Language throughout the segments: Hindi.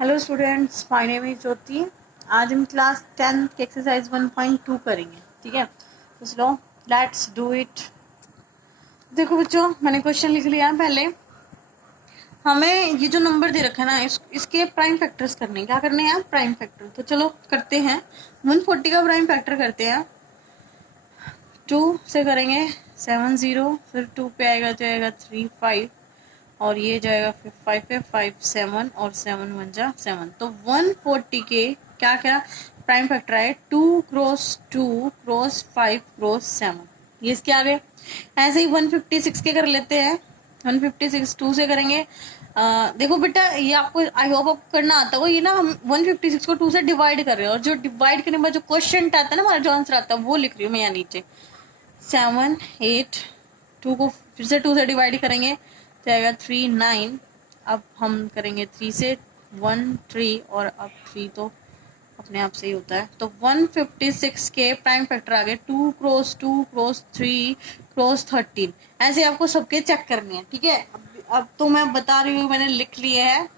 Hello students, my name is Jyoti. आज हम क्लास 10 के एक्सरसाइज 1.2 करेंगे। ठीक है, तो चलो लेट्स डू इट। देखो बच्चों, मैंने क्वेश्चन लिख लिया है। पहले हमें ये जो नंबर दे रखा है ना, इसके प्राइम फैक्टर्स करने हैं। क्या करने हैं? Prime factor. तो चलो करते हैं। 140 का प्राइम फैक्टर करते हैं। 2 से करेंगे 70, फिर 2 पे आएगा तो आएगा 3 5, और ये जाएगा फिर 5 पे 5 7, और 7 1 जा 7। तो 140 के क्या क्या प्राइम फैक्टर आए? 2 क्रॉस 2 क्रॉस 5 क्रॉस 7। ये इसके आगे ऐसे ही 156 के कर लेते हैं। 156 2 से करेंगे। देखो बेटा, ये आपको आई होप आपको करना आता हो। ये ना हम 156 को 2 से डिवाइड कर रहे हैं, और जो डिवाइड करने के बाद जो क्वेश्चन आता है ना, हमारा जो आंसर आता है वो लिख रही हूँ मैं यहाँ नीचे। 7 8, 2 को फिर से 2 से डिवाइड करेंगे तो आएगा 3 9। अब हम करेंगे 3 से 1 3, और अब 3 तो अपने आप से ही होता है। तो 156 के प्राइम फैक्टर आ गए 2 क्रॉस 2 क्रॉस 3 क्रॉस 13। ऐसे आपको सबके चेक करने हैं। ठीक है, अब तो मैं बता रही हूँ, मैंने लिख लिए है।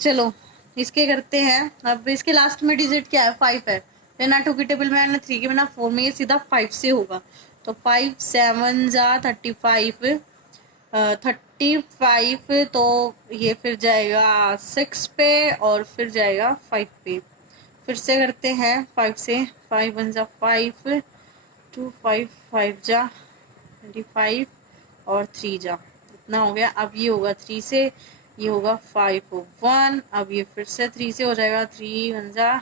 चलो इसके करते हैं। अब इसके लास्ट में डिजिट क्या है? 5 है। ना 2 की टेबल में, ना 3 के में, ना 4 में, ये सीधा 5 से होगा। तो 5 7 जा 35, 35 तो ये फिर जाएगा 6 पे, और फिर जाएगा 5 पे। फिर से करते हैं 5 से। 5 1 जा 5, 2 5 5 जा 25, और 3 जा इतना हो गया। अब ये होगा 3 से, ये होगा 5 1। अब ये फिर से 3 से हो जाएगा 3 1 जा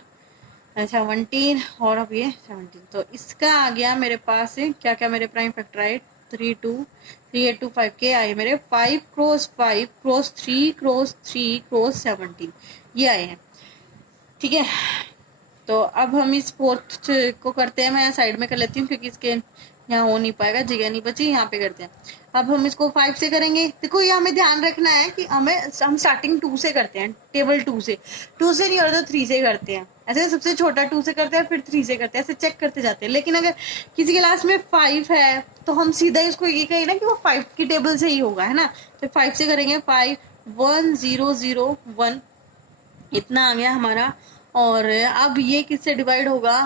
17, और अब ये 17। तो इसका आ गया मेरे पास क्या क्या मेरे प्राइम फैक्टर आए? 3 2 3 8 2 5 के आए मेरे 5 क्रॉस 5 क्रॉस 3 क्रॉस 3 क्रॉस 17, ये आए हैं। ठीक है, तो अब हम इस फोर्थ को करते हैं। मैं साइड में कर लेती हूँ क्योंकि इसके यहाँ हो नहीं पाएगा, जगह नहीं बची। यहाँ पे करते हैं। अब हम इसको 5 से करेंगे। देखो ये हमें ध्यान रखना है कि हम स्टार्टिंग 2 से करते हैं, टेबल 2 से। 2 से नहीं हो रहा तो 3 से करते हैं। ऐसे सबसे छोटा 2 से करते हैं, फिर 3 से करते हैं, ऐसे चेक करते जाते हैं। लेकिन अगर किसी के लास्ट में 5 है तो हम सीधा इसको ये कहें ना कि वो 5 की टेबल से ही होगा, है ना। तो 5 से करेंगे 5 1 0 0 1, इतना आ गया हमारा। और अब ये किससे डिवाइड होगा?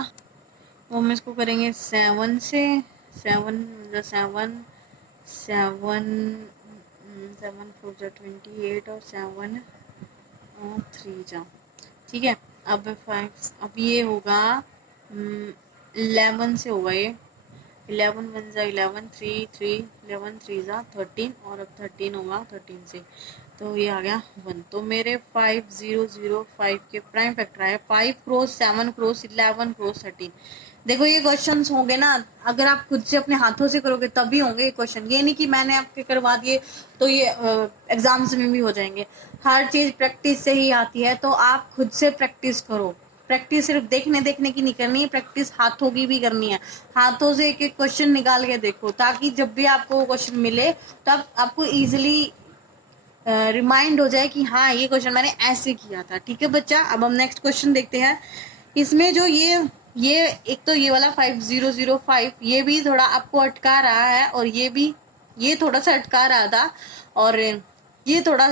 तो हम इसको करेंगे 7 से। 7 7 7 7 4 जा 28, और 7 3 जा। ठीक है, अब 5, अब ये होगा 11 से होगा ये। 11 1 जा 11 3 3 11 3 जा 13, और अब 13 होगा 13 से। तो ये आ गया 1। तो मेरे 5 0 0 5 के प्राइम फैक्टर आए 5 क्रॉस 7 क्रॉस 11 क्रॉस 13। देखो ये क्वेश्चंस होंगे ना, अगर आप खुद से अपने हाथों से करोगे तभी होंगे ये क्वेश्चन। ये नहीं कि मैंने आपके करवा दिए तो ये एग्जाम्स में भी हो जाएंगे। हर चीज प्रैक्टिस से ही आती है, तो आप खुद से प्रैक्टिस करो। प्रैक्टिस सिर्फ देखने देखने की नहीं करनी है, प्रैक्टिस हाथों की भी करनी है। हाथों से एक एक क्वेश्चन निकाल के देखो, ताकि जब भी आपको क्वेश्चन मिले तब आपको इजिली रिमाइंड हो जाए कि हाँ ये क्वेश्चन मैंने ऐसे किया था। ठीक है बच्चा, अब हम नेक्स्ट क्वेश्चन देखते हैं। इसमें जो ये एक तो ये वाला 5 0 0 5, ये भी थोड़ा आपको अटका रहा है, और ये थोड़ा सा अटका रहा था, और ये थोड़ा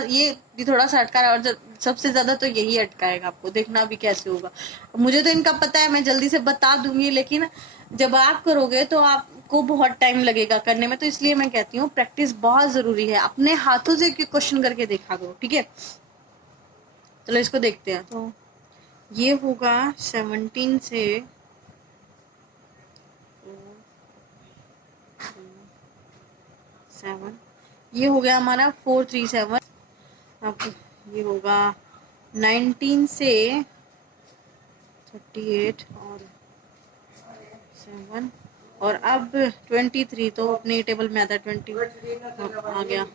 सा अटका रहा है, और सबसे ज्यादा तो यही अटकाएगा आपको। देखना भी कैसे होगा। मुझे तो इनका पता है, मैं जल्दी से बता दूंगी, लेकिन जब आप करोगे तो आपको बहुत टाइम लगेगा करने में। तो इसलिए मैं कहती हूँ प्रैक्टिस बहुत जरूरी है। अपने हाथों से क्वेश्चन करके देखा करो। ठीक है, चलो इसको देखते हैं। तो ये होगा 17 से 7, ये हो गया हमारा 4 3 7। अब ये होगा 19 से 38, और 7, और अब 23 तो अपने टेबल में आता है 20 आ गया।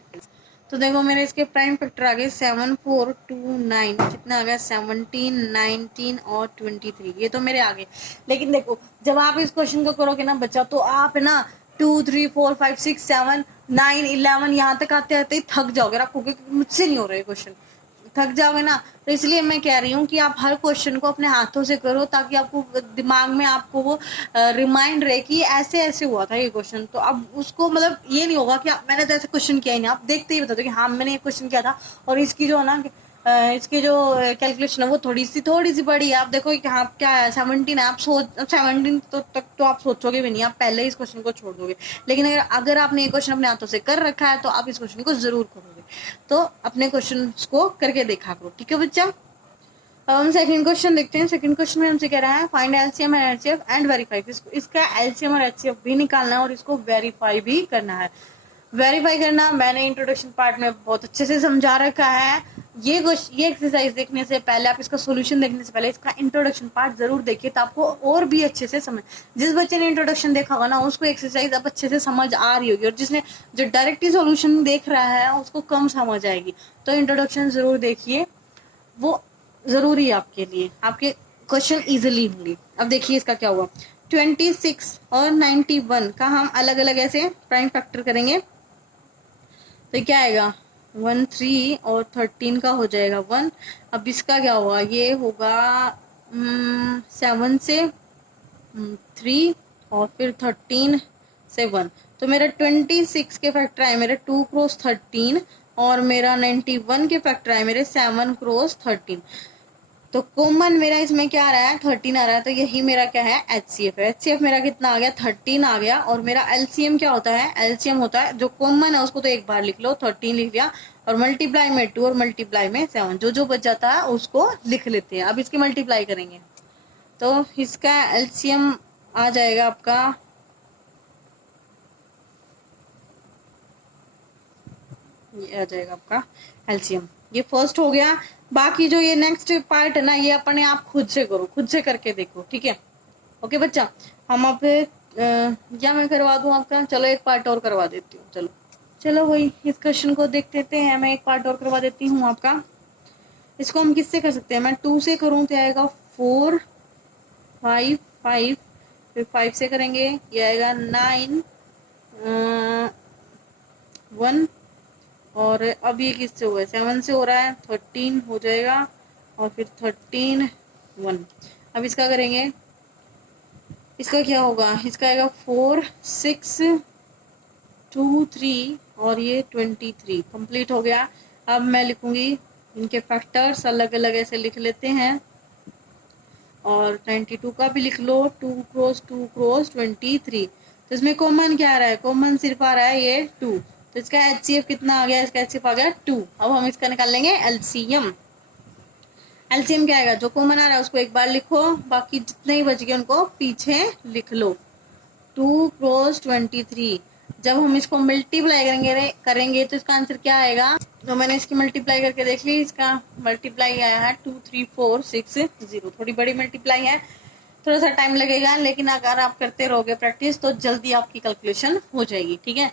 तो देखो मेरे इसके प्राइम फैक्टर आ गए 7 4 2 9, कितना आ गया 17 19 और 23। ये तो मेरे आ गए। लेकिन देखो जब आप इस क्वेश्चन को करोगे ना बच्चा, तो आप है ना 2 3 4 5 6 7 9 11 यहाँ तक आते आते ही थक जाओगे। आपको मुझसे नहीं हो रहा है क्वेश्चन, थक जाओगे ना। तो इसलिए मैं कह रही हूँ कि आप हर क्वेश्चन को अपने हाथों से करो, ताकि आपको दिमाग में आपको वो रिमाइंड रहे कि ऐसे ऐसे हुआ था ये क्वेश्चन। तो अब उसको मतलब ये नहीं होगा कि मैंने तो ऐसे क्वेश्चन किया ही नहीं, आप देखते ही बता दो कि हाँ मैंने ये क्वेश्चन किया था। और इसकी जो है ना इसकी जो कैलकुलेशन है वो थोड़ी सी बड़ी है। आप देखो कि हाँ क्या है 17 है, आप सोच 17 तो तक तो आप सोचोगे भी नहीं, आप पहले ही इस क्वेश्चन को छोड़ दोगे। लेकिन अगर आपने ये क्वेश्चन अपने हाथों से कर रखा है तो आप इस क्वेश्चन को जरूर करोगे। तो अपने क्वेश्चन को करके देखा करो, ठीक है बच्चा। अब हम सेकंड क्वेश्चन देखते हैं। सेकंड क्वेश्चन में हमसे कह रहा है find LCM and HCF and verify. इसका एलसीएम और एचसीएफ भी निकालना है और इसको वेरीफाई भी करना है। वेरीफाई करना मैंने इंट्रोडक्शन पार्ट में बहुत अच्छे से समझा रखा है। ये एक्सरसाइज देखने से पहले, आप इसका सॉल्यूशन देखने से पहले इसका इंट्रोडक्शन पार्ट जरूर देखिए, तो आपको और भी अच्छे से समझ। जिस बच्चे ने इंट्रोडक्शन देखा होगा ना उसको एक्सरसाइज अब अच्छे से समझ आ रही होगी, और जिसने जो डायरेक्टली सॉल्यूशन देख रहा है उसको कम समझ आएगी। तो इंट्रोडक्शन जरूर देखिए, वो जरूरी है आपके लिए, आपके क्वेश्चन इजीली होंगे। अब देखिए इसका क्या हुआ। 26 और 91 का हम अलग अलग ऐसे प्राइम फैक्टर करेंगे तो क्या आएगा 1 3 और 13 का हो जाएगा 1। अब इसका क्या हुआ, ये होगा 7 से 3 और फिर 13 से 1। तो मेरा 26 के फैक्टर आए मेरे 2 क्रॉस 13 और मेरा 91 के फैक्टर आए मेरे 7 क्रॉस 13। तो कॉमन मेरा इसमें क्या आ रहा है 13 आ रहा है, तो यही मेरा क्या है एचसीएफ है। एचसीएफ मेरा कितना आ गया 13 आ गया। और मेरा एलसीएम क्या होता है, एलसीएम होता है जो कॉमन है उसको तो एक बार लिख लो, 13 लिख लिया, और मल्टीप्लाई में 2 और मल्टीप्लाई में 7, जो जो बच जाता है उसको लिख लेते हैं। अब इसकी मल्टीप्लाई करेंगे तो इसका एलसीएम आ जाएगा आपका, ये आ जाएगा आपका एलसीएम। ये फर्स्ट हो गया। बाकी जो ये नेक्स्ट पार्ट है ना ये अपने आप खुद से करो, खुद से करके देखो, ठीक है। ओके बच्चा, हम आप या मैं करवा दूं आपका, चलो एक पार्ट और करवा देती हूँ। चलो चलो वही इस क्वेश्चन को देख लेते हैं। मैं एक पार्ट और करवा देती हूँ आपका। इसको हम किससे कर सकते हैं, मैं 2 से करूँ तो आएगा 4 5 5, फिर 5 से करेंगे ये आएगा 9 1, और अब ये किससे हुआ है 7 से हो रहा है 13 हो जाएगा, और फिर 13 1। अब इसका करेंगे, इसका क्या होगा, इसका आएगा 4 6 2 3 और ये 23 कंप्लीट हो गया। अब मैं लिखूंगी इनके फैक्टर्स अलग अलग ऐसे लिख लेते हैं, और 92 का भी लिख लो 2 क्रॉस 23। तो इसमें कॉमन क्या आ रहा है, कॉमन सिर्फ आ रहा है ये 2। तो इसका एचसीएफ कितना आ गया, इसका एचसीएफ आ गया 2। अब हम इसका निकाल लेंगे एलसीएम। एलसीएम क्या आएगा, जो कॉमन आ रहा है उसको एक बार लिखो, बाकी जितने ही बच गए उनको पीछे लिख लो। 2 क्रॉस 23, जब हम इसको मल्टीप्लाई करेंगे तो इसका आंसर क्या आएगा। तो मैंने इसकी मल्टीप्लाई करके देख ली, इसका मल्टीप्लाई आया है 2 3 4 6 0। थोड़ी बड़ी मल्टीप्लाई है, थोड़ा सा टाइम लगेगा, लेकिन अगर आप करते रहोगे प्रैक्टिस तो जल्दी आपकी कैलकुलेशन हो जाएगी, ठीक है।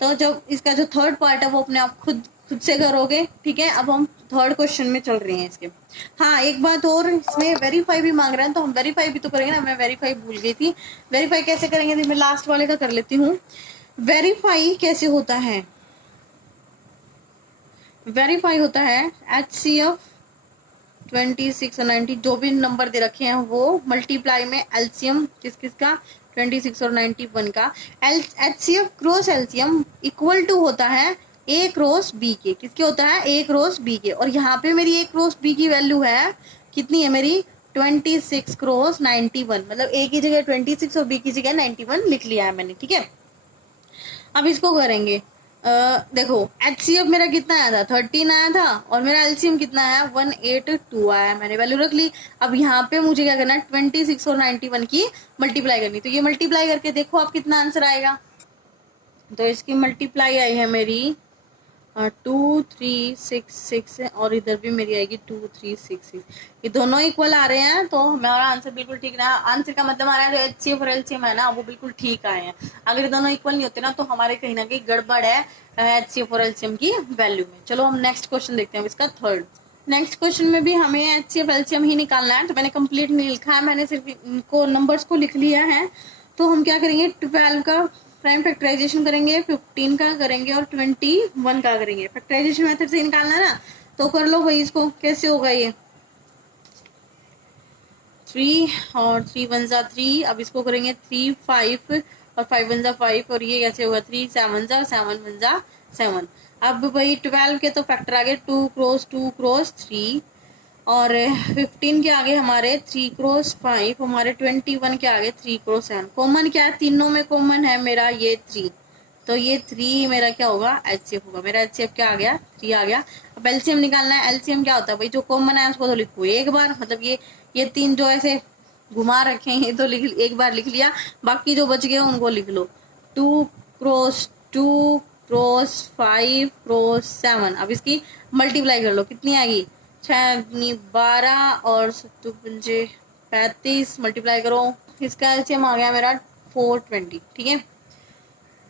तो जब इसका जो थर्ड पार्ट है वो अपने आप खुद से करोगे, ठीक है। अब हम थर्ड क्वेश्चन में चल रहे हैं इसके। हाँ एक बात और, इसमें वेरीफाई भी मांग रहे हैं तो हम वेरीफाई भी तो करेंगे ना, मैं वेरीफाई भूल गई थी। वेरीफाई कैसे करेंगे, मैं लास्ट वाले का कर लेती हूँ। वेरीफाई कैसे होता है, वेरीफाई होता है HCF 26 और 90 जो भी नंबर दे रखे हैं वो मल्टीप्लाई में एलसीएम किसका 26 और 91 का। HCF cross LCM equal to होता है A क्रॉस B के। किसके होता है, A क्रॉस B के। और यहाँ पे मेरी A क्रॉस B की वैल्यू है कितनी है मेरी 26 क्रॉस 91, मतलब A की जगह 26 और B की जगह 91 लिख लिया है मैंने, ठीक है। अब इसको करेंगे, देखो HCF मेरा कितना आया था 13 आया था, और मेरा एलसीएम कितना आया 182 आया, मैंने वैल्यू रख ली। अब यहाँ पे मुझे क्या करना है 26 और 91 की मल्टीप्लाई करनी। तो ये मल्टीप्लाई करके देखो आप कितना आंसर आएगा। तो इसकी मल्टीप्लाई आई है मेरी 2 3 6 6 और इधर भी मेरी आएगी 2 3 6 6। ये दोनों इक्वल आ रहे हैं तो हमारा आंसर बिल्कुल ठीक रहा। आंसर का मतलब आ रहा है जो HCF और LCM है ना वो बिल्कुल ठीक आए हैं। अगर ये दोनों इक्वल नहीं होते ना तो हमारे कहीं ना कहीं गड़बड़ है HCF और LCM की वैल्यू में। चलो हम नेक्स्ट क्वेश्चन देखते हैं, इसका थर्ड। नेक्स्ट क्वेश्चन में भी हमें HCF LCM ही निकालना है, तो मैंने कंप्लीट नहीं लिखा है, मैंने सिर्फ इनको नंबर्स को लिख लिया है। तो हम क्या करेंगे 12 का प्राइम फैक्टराइजेशन करेंगे, 15 का करेंगे और 21 का करेंगे। फैक्टराइजेशन मेथड से निकालना है ना, तो कर लो भाई। इसको कैसे होगा, ये 3 और 3 1 जा 3। अब इसको करेंगे 3 5 और 5 1 जा 5, और ये कैसे होगा 3 7 जा 7 1 जा 7। अब भाई 12 के तो फैक्टर आ गए 2 क्रॉस और 15 के आगे हमारे 3 क्रॉस 5, हमारे 21 के आगे 3 क्रॉस 7। कॉमन क्या है, तीनों में कॉमन है मेरा ये 3, तो ये 3 मेरा क्या होगा, एचसीएफ होगा। मेरा एचसीएफ क्या आ गया, 3 आ गया। अब एलसीएम निकालना है। एलसीएम क्या होता है भाई, जो कॉमन है उसको तो लिखो एक बार, मतलब ये 3 जो ऐसे घुमा रखे हैं ये तो एक बार लिख लिया, बाकी जो बच गए उनको लिख लो। 2 क्रॉस 2 क्रॉस 5 क्रॉस 7। अब इसकी मल्टीप्लाई कर लो, कितनी आएगी, 6 12 और 7 5 35, मल्टीप्लाई करो। इसका एलसीएम आ गया मेरा 420। ठीक है,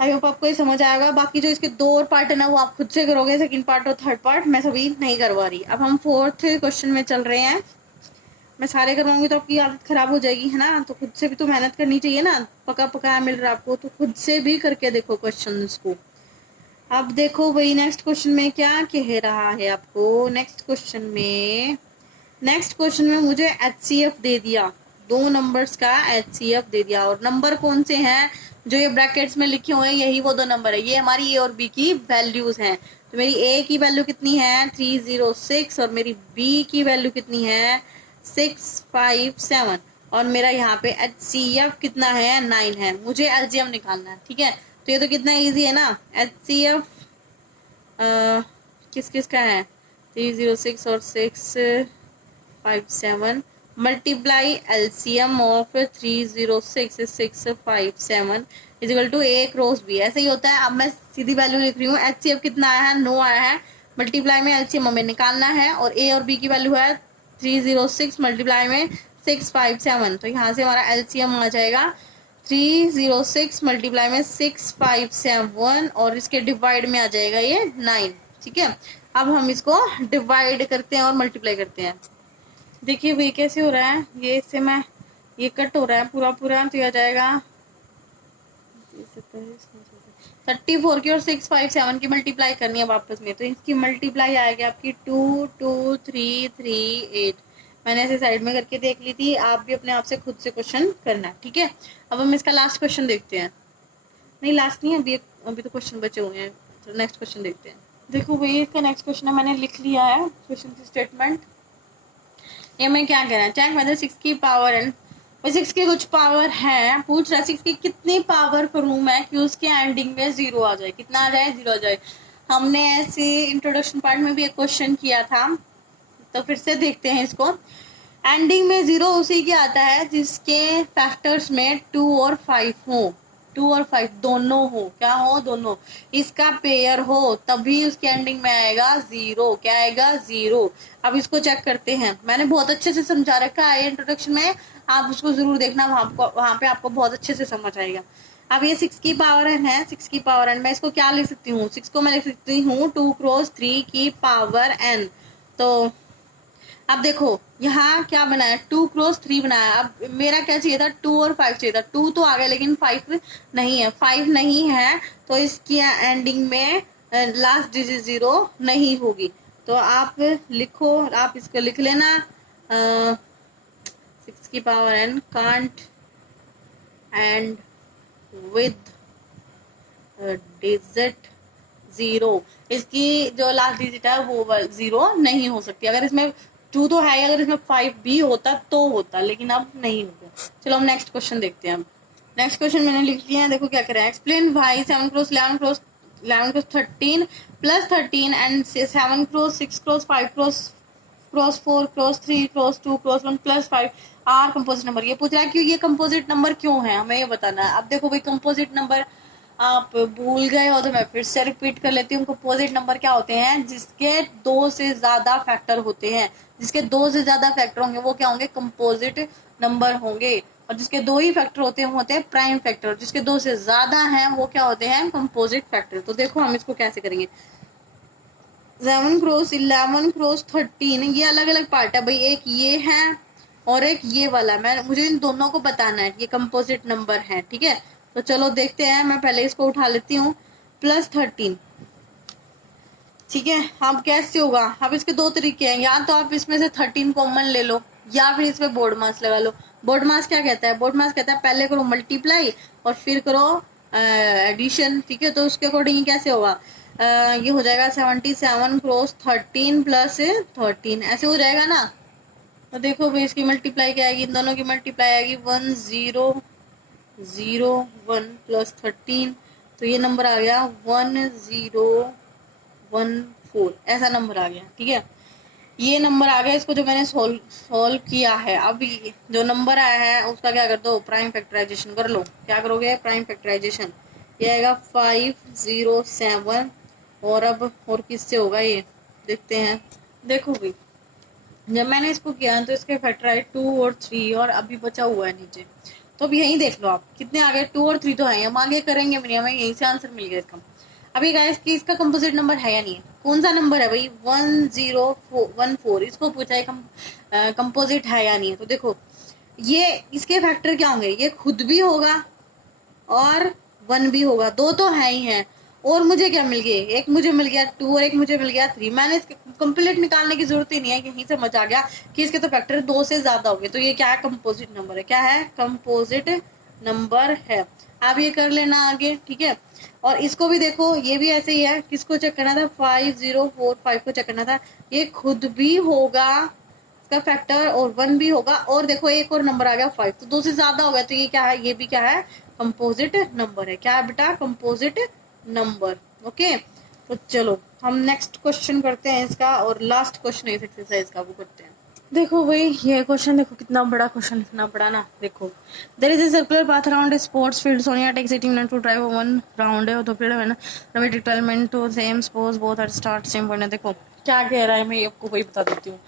आई होप आपको ये समझ आएगा। बाकी जो इसके 2 और पार्ट है ना वो आप खुद से करोगे, सेकंड पार्ट और थर्ड पार्ट मैं सभी नहीं करवा रही। अब हम 4th क्वेश्चन में चल रहे हैं। मैं सारे करवाऊंगी तो आपकी आदत खराब हो जाएगी, है ना, तो खुद से भी तो मेहनत करनी चाहिए ना। पका पकाया मिल रहा है आपको तो खुद से भी करके देखो क्वेश्चन को। अब देखो भाई नेक्स्ट क्वेश्चन में क्या कह रहा है आपको। नेक्स्ट क्वेश्चन में मुझे एचसीएफ दे दिया, 2 नंबर्स का एचसीएफ दे दिया, और नंबर कौन से हैं जो ये ब्रैकेट्स में लिखे हुए हैं, यही वो 2 नंबर है। ये हमारी ए और बी की वैल्यूज हैं। तो मेरी ए की वैल्यू कितनी है 306 और मेरी बी की वैल्यू कितनी है 657 और मेरा यहाँ पे एचसीएफ कितना है 9 है। मुझे एलसीएम निकालना है। ठीक है, तो ये तो कितना इजी है ना। एचसीएफ किस किस का है 306 और 657 multiply LCM of 306 657 equal to A cross B. ऐसे ही होता है। अब मैं सीधी वैल्यू लिख रही हूँ। एचसीएफ कितना आया है 9 आया है, मल्टीप्लाई में एलसीएम हमें निकालना है, और ए और बी की वैल्यू है 306 मल्टीप्लाई में 657। तो यहाँ से हमारा एलसीएम आ जाएगा 306 मल्टीप्लाई में 657 और इसके डिवाइड में आ जाएगा ये 9। ठीक है, अब हम इसको डिवाइड करते हैं और मल्टीप्लाई करते हैं। देखिए भाई कैसे हो रहा है, ये इससे मैं ये कट हो रहा है पूरा पूरा, तो आ जाएगा 34 की और 657 की मल्टीप्लाई करनी है वापस में, तो इसकी मल्टीप्लाई आएगी आपकी 22338। मैंने ऐसे साइड में करके देख ली थी, आप भी अपने आप से खुद से क्वेश्चन करना है। ठीक है, अब हम इसका लास्ट क्वेश्चन देखते हैं। नहीं लास्ट नहीं, अभी तो क्वेश्चन बचे हुए हैं, तो नेक्स्ट क्वेश्चन देखते हैं। देखो भाई इसका नेक्स्ट क्वेश्चन है, मैंने लिख लिया है क्वेश्चन की स्टेटमेंट। ये मैं क्या कह रहा है, चेक वेदर 6 की पावर एंड 6 की कुछ पावर है, पूछ रहा है 6 की कितनी पावर करूं मैं कि उसके एंडिंग में 0 आ जाए। कितना आ जाए, 0 आ जाए। हमने ऐसे इंट्रोडक्शन पार्ट में भी एक क्वेश्चन किया था, तो फिर से देखते हैं इसको। एंडिंग में 0 उसी के आता है जिसके फैक्टर्स में 2 और 5 हो। 2 और 5 दोनों हो, क्या हो, दोनों। इसका पेयर हो तभी उसके एंडिंग में आएगा 0। क्या आएगा, 0। अब इसको चेक करते हैं। मैंने बहुत अच्छे से समझा रखा है इंट्रोडक्शन में, आप उसको जरूर देखना, वहां पे आपको बहुत अच्छे से समझ आएगा। अब ये 6 की पावर एन है, 6 की पावर एन, मैं इसको क्या लिख सकती हूँ, 6 को मैं लिख सकती हूँ 2 क्रॉस 3 की पावर एन। तो अब देखो यहाँ क्या बनाया, 2 क्रॉस 3 बनाया। अब मेरा क्या चाहिए था, 2 और 5 चाहिए था। 2 तो आ गया लेकिन 5 नहीं है, 5 नहीं है, तो इसकी एंडिंग में लास्ट डिजिट 0 नहीं होगी। तो आप लिखो, आप इसको लिख लेना 6 की power n can't end with digit 0। इसकी जो लास्ट डिजिट है वो 0 नहीं हो सकती। अगर इसमें 2 तो है, अगर इसमें 5 भी होता तो होता, लेकिन अब नहीं होता। चलो हम नेक्स्ट क्वेश्चन देखते हैं। नेक्स्ट क्वेश्चन मैंने लिख लिया है, देखो क्या कर रहा है। Explain why 7 cross 11 cross 13 plus 13 and 7 cross 6 cross 5 cross 4 cross 3 cross 2 cross 1 plus 5 are composite number. ये पूछ रहा है कि ये कंपोजिट नंबर क्यों है, हमें ये बताना है। अब देखो भाई कंपोजिट नंबर आप भूल गए हो तो मैं फिर से रिपीट कर लेती हूँ। कंपोजिट नंबर क्या होते हैं, जिसके 2 से ज्यादा फैक्टर होते हैं। जिसके 2 से ज्यादा फैक्टर होंगे वो क्या होंगे, कंपोजिट नंबर होंगे। और जिसके 2 ही फैक्टर होते हैं प्राइम फैक्टर। जिसके 2 से ज्यादा हैं वो क्या होते हैं, कंपोजिट फैक्टर। तो देखो हम इसको कैसे करेंगे। 7 क्रॉस 11 क्रॉस 13 ये अलग अलग पार्ट है भाई, एक ये है और एक ये वाला। मुझे इन दोनों को बताना है, ये कंपोजिट नंबर है। ठीक है, तो चलो देखते हैं। मैं पहले इसको उठा लेती हूँ, प्लस 13। ठीक है, अब कैसे होगा, अब इसके 2 तरीके हैं। या तो आप इसमें से 13 कॉमन ले लो, या फिर इसमें बोर्ड मास लगा लो। बोर्ड मास क्या कहता है, बोर्ड मास कहता है पहले करो मल्टीप्लाई और फिर करो एडिशन। ठीक है, तो उसके अकॉर्डिंग कैसे होगा, ये हो जाएगा 77 क्रॉस 13 प्लस 13, ऐसे हो जाएगा ना। तो देखो भाई इसकी मल्टीप्लाई क्या आएगी, इन दोनों की मल्टीप्लाई आएगी 1001 प्लस 13, तो ये नंबर आ गया 1014, ऐसा नंबर आ गया। ठीक है, ये नंबर आ गया, इसको जो मैंने सोल्व किया है। अब जो नंबर आया है उसका क्या कर दो, प्राइम फैक्टराइजेशन कर लो। क्या करोगे, प्राइम फैक्टराइजेशन। ये आएगा 507, और अब और किससे होगा ये देखते हैं। देखो भाई जब मैंने इसको किया तो इसके फैक्टर आए 2 और 3, और अभी बचा हुआ है नीचे, तो अब यहीं देख लो आप कितने आ गए, 2 और 3 तो है, हम आगे करेंगे भी नहीं, हमें यहीं से आंसर मिल गया इसका। अभी गाइस कि इसका कंपोजिट नंबर है या नहीं है, कौन सा नंबर है भाई, 1014, इसको पूछा है कंपोजिट है या नहीं है। तो देखो ये इसके फैक्टर क्या होंगे, ये खुद भी होगा और 1 भी होगा, दो तो है ही है। और मुझे क्या मिल गया, एक मुझे मिल गया 2 और एक मुझे मिल गया 3। मैंने इसके कंप्लीट निकालने की जरूरत ही नहीं है, यहीं समझ आ गया कि इसके तो फैक्टर 2 से ज्यादा हो गए। तो ये क्या है, कंपोजिट नंबर है। क्या है, कंपोजिट नंबर है। आप ये कर लेना आगे, ठीक है। और इसको भी देखो, ये भी ऐसे ही है, किसको चेक करना था, 5045 को चेक करना था। ये खुद भी होगा इसका फैक्टर और 1 भी होगा, और देखो एक और नंबर आ गया 5, तो 2 से ज्यादा हो गया। तो ये क्या है, ये भी क्या है, कंपोजिट नंबर है। क्या है बेटा, कंपोजिट नंबर। ओके, तो चलो हम नेक्स्ट क्वेश्चन करते हैं इसका, और लास्ट क्वेश्चन इस एक्सरसाइज का वो करते हैं। देखो भाई ये क्वेश्चन देखो, कितना बड़ा क्वेश्चन, इतना बड़ा ना। देखो there is a circular path around a sports field, Sonia takes 18 minute to drive 1 round है, तो फिर है ना Ravi take 12 minute to same suppose both are start same point है। देखो क्या कह रहा है, मैं आपको वही बता देती हूँ।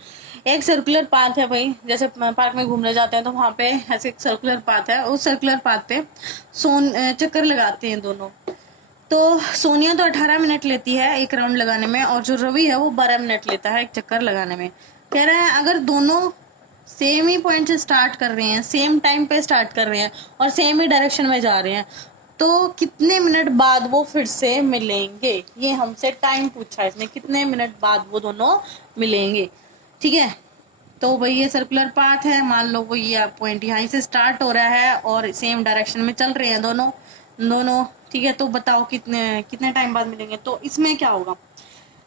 एक सर्कुलर पाथ है भाई, जैसे पार्क में घूमने जाते हैं तो वहां पे ऐसे एक सर्कुलर पाथ है, उस सर्कुलर पाथ पे चक्कर लगाते हैं दोनों। तो सोनिया तो 18 मिनट लेती है एक राउंड लगाने में, और जो रवि है वो 12 मिनट लेता है एक चक्कर लगाने में। कह रहा है अगर दोनों सेम ही पॉइंट से स्टार्ट कर रहे हैं, सेम टाइम पे स्टार्ट कर रहे हैं, और सेम ही डायरेक्शन में जा रहे हैं, तो कितने मिनट बाद वो फिर से मिलेंगे। ये हमसे टाइम पूछा है इसने, कितने मिनट बाद वो दोनों मिलेंगे। ठीक है, तो भाई ये सर्कुलर पाथ है, मान लो वो ये पॉइंट यहाँ से स्टार्ट हो रहा है और सेम डायरेक्शन में चल रहे हैं दोनों दोनों। ठीक है, तो बताओ कितने कितने टाइम बाद मिलेंगे। तो इसमें क्या होगा,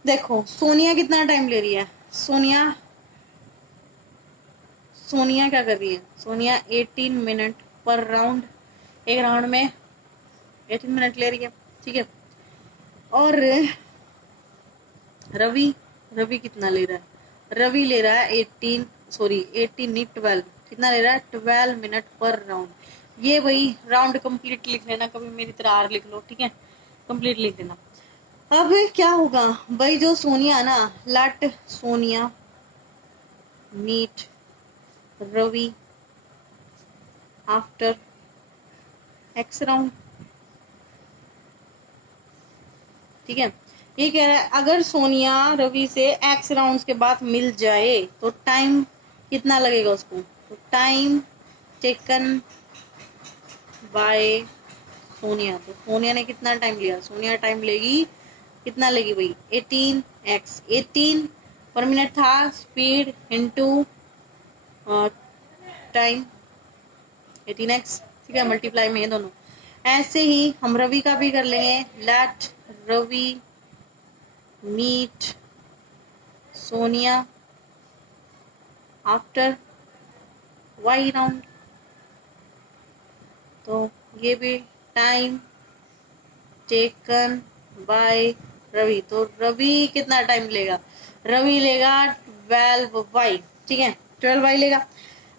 देखो सोनिया कितना टाइम ले रही है, सोनिया सोनिया क्या कर रही है, सोनिया 18 मिनट पर राउंड, एक राउंड में 18 मिनट ले रही है। ठीक है, और रवि रवि कितना ले रहा है, रवि ले रहा है 18 नहीं 12, कितना ले रहा है, 12 मिनट पर राउंड। ये वही राउंड कंप्लीट लिख लेना, कभी मेरी तरह आर लिख लो। ठीक है, कंप्लीट लिख लेना। अब क्या होगा भाई, जो सोनिया ना, let Sonia meet Ravi after x round. ठीक है, ये कह रहा है अगर सोनिया रवि से एक्स राउंड्स के बाद मिल जाए तो टाइम कितना लगेगा उसको। तो टाइम टेकन बाय सोनिया, तो सोनिया ने कितना टाइम लिया, सोनिया टाइम लेगी, कितना लेगी भाई 18x, 18 पर मिनट था, स्पीड इनटू टाइम 18x। ठीक है, मल्टीप्लाई में है दोनों। ऐसे ही हम रवि का भी कर लेंगे, let Ravi meet Sonia after y round, तो ये भी टाइम टेकन बाय रवि, तो रवि कितना टाइम लेगा, रवि लेगा 12y। ठीक है, 12y लेगा।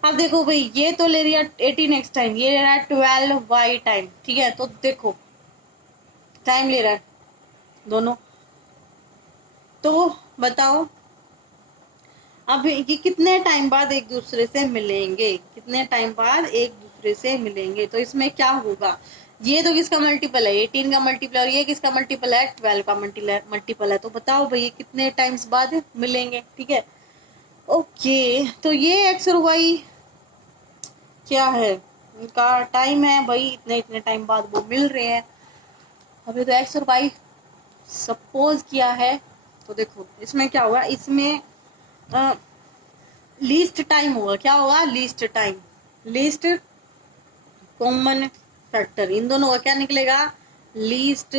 अब देखो भाई ये तो ले रही है 18x टाइम, ये ले रहा है 12y टाइम। ठीक है, तो देखो टाइम ले रहा है दोनों, तो बताओ अब ये कितने टाइम बाद एक दूसरे से मिलेंगे, कितने टाइम बाद एक दूसरे से मिलेंगे। तो इसमें क्या होगा, ये तो किसका मल्टीपल है, 18 का मल्टीपल, और ये किसका मल्टीपल है, 12 का मल्टीपल है। तो बताओ भाई ये कितने टाइम्स बाद मिलेंगे। ठीक है, ओके, तो ये एक्स और वाई क्या है, इनका टाइम है भाई, इतने इतने टाइम बाद वो मिल रहे हैं। अभी तो एक्स और वाई सपोज किया है, तो देखो इसमें क्या होगा, इसमें लीस्ट टाइम होगा। क्या होगा, least time, least common factor, इन दोनों का क्या निकलेगा, लीस्ट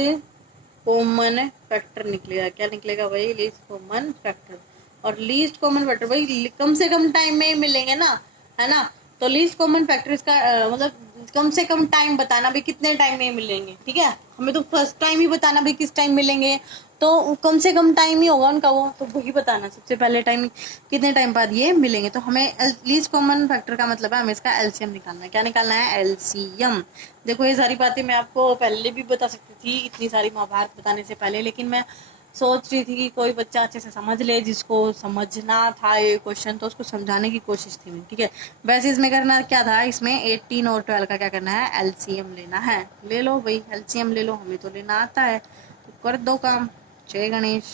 कॉमन फैक्टर निकलेगा। क्या निकलेगा भाई? Least common factor. और लीस्ट कॉमन फैक्टर भाई कम से कम टाइम में ही मिलेंगे ना, है ना। तो लीस्ट कॉमन फैक्टर इसका मतलब कम से कम टाइम बताना भाई कितने टाइम में मिलेंगे, ठीक है। हमें तो फर्स्ट टाइम ही बताना भाई किस टाइम मिलेंगे, तो कम से कम टाइम ही होगा उनका, वो तो वही बताना सबसे पहले टाइम कितने टाइम बाद ये मिलेंगे। तो हमें लीस्ट कॉमन फैक्टर का मतलब है हमें इसका एलसीएम निकालना है। क्या निकालना है? एलसीएम। देखो ये सारी बातें मैं आपको पहले भी बता सकती थी, इतनी सारी महाभारत बताने से पहले, लेकिन मैं सोच रही थी कि कोई बच्चा अच्छे से समझ ले, जिसको समझना था ये क्वेश्चन, तो उसको समझाने की कोशिश थी मेरी, ठीक है। वैसे इसमें करना क्या था, इसमें 18 और 12 का क्या करना है? एलसीएम लेना है। ले लो भाई एलसीएम ले लो, हमें तो लेना आता है, तो कर दो काम। जय गणेश।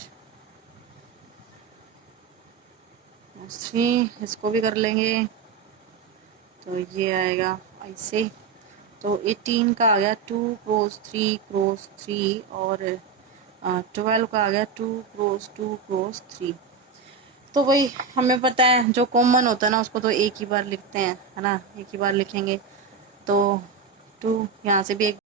इसको भी कर लेंगे, तो ये आएगा ऐसे। तो 18 का आ गया 2 क्रॉस 3 क्रॉस 3, और 12 का आ गया 2 क्रॉस 2 क्रॉस 3। तो वही हमें पता है जो कॉमन होता है ना उसको तो एक ही बार लिखते हैं, है ना, एक ही बार लिखेंगे। तो 2 यहाँ से भी एक